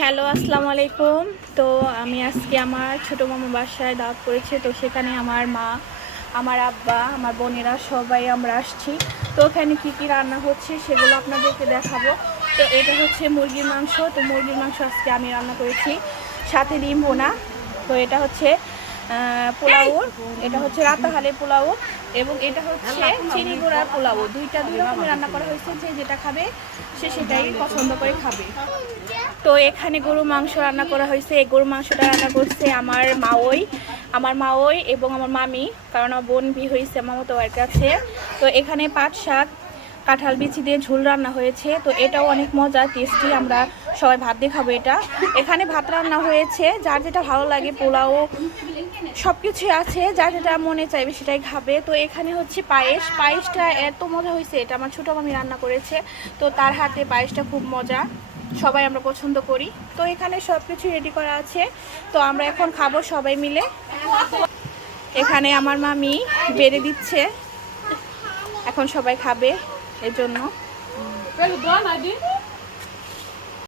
Hello, আসসালামু আলাইকুম। তো আমি আজকে আমার ছোটো মামা বাসায় দাওয়াত করেছি। তো সেখানে আমার মা, আমার আব্বা, আমার বোনেরা সবাই আমরা আসছি। তো ওখানে কী কী রান্না হচ্ছে সেগুলো আপনাদেরকে দেখাবো। তো এটা হচ্ছে মুরগির মাংস। তো মুরগির মাংস আজকে আমি রান্না করেছি, সাথে ডিম ভোনা। তো এটা হচ্ছে পোলাও, এটা হচ্ছে রাতাহালে পোলাও, এবং এটা হচ্ছে চিনি গুঁড়ার পোলাও। দুই রকমের রান্না করা হয়েছে। যে যেটা খাবে সে সেটাই পছন্দ করে খাবে। তো এখানে গরু মাংস রান্না করা হয়েছে। এই গরু মাংসটা রান্না করছে আমার মাওই এবং আমার মামি, কারণ আমার বোন বিয়ে হয়েছে মামাতো ভাইয়ের কাছে। তো এখানে পাট শাক, কাঁঠাল বিচি দিয়ে ঝোল রান্না হয়েছে। তো এটাও অনেক মজা, টেস্টি। আমরা সবাই ভাত দিয়ে খাবো এটা। এখানে ভাত রান্না হয়েছে, যার যেটা ভালো লাগে, পোলাও সব কিছুই আছে, যার যেটা মনে চাইবে সেটাই খাবে। তো এখানে হচ্ছে পায়েসটা এত মজা হয়েছে, এটা আমার ছোটো মামি রান্না করেছে। তো তার হাতে পায়েসটা খুব মজা, সবাই আমরা পছন্দ করি। তো এখানে সব কিছু রেডি করা আছে। তো আমরা এখন খাবো সবাই মিলে। এখানে আমার মামি বেড়ে দিচ্ছে, এখন সবাই খাবে এর জন্য।